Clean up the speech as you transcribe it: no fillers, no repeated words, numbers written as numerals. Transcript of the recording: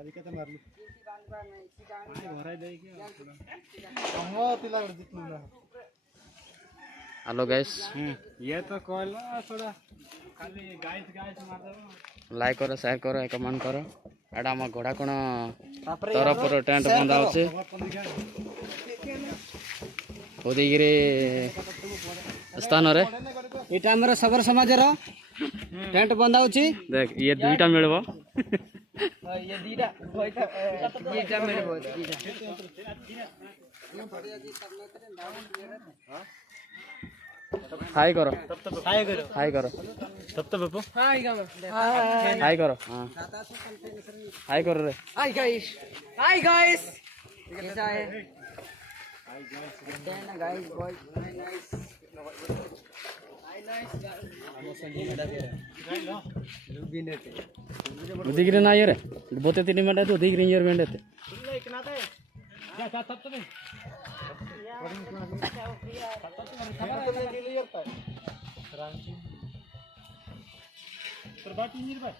आधी काय मारली हेलो गाइस ये तो कॉल थोड़ा खाली गाइस गाइस मार लाइक करो शेयर करो कमेंट करो एटा हम घोड़ा कोण तरफ टेंट बंधा होचे उदयगिरी स्थान रे एटा हमर सबर समाज रो टेंट बंधा होची देख ये दुईटा मिलबो ये दीटा ये मिलबो हाय करो हाय करो हाय करो तब तो बापू हाय हाय करो हां हाय करो रे हाय गाइस कैसा है हाय गाइस बॉय उदयगिरी ना ये बोते तीन मिनट तो उदयगिरी ये मिनट तर बाटी नीर बाय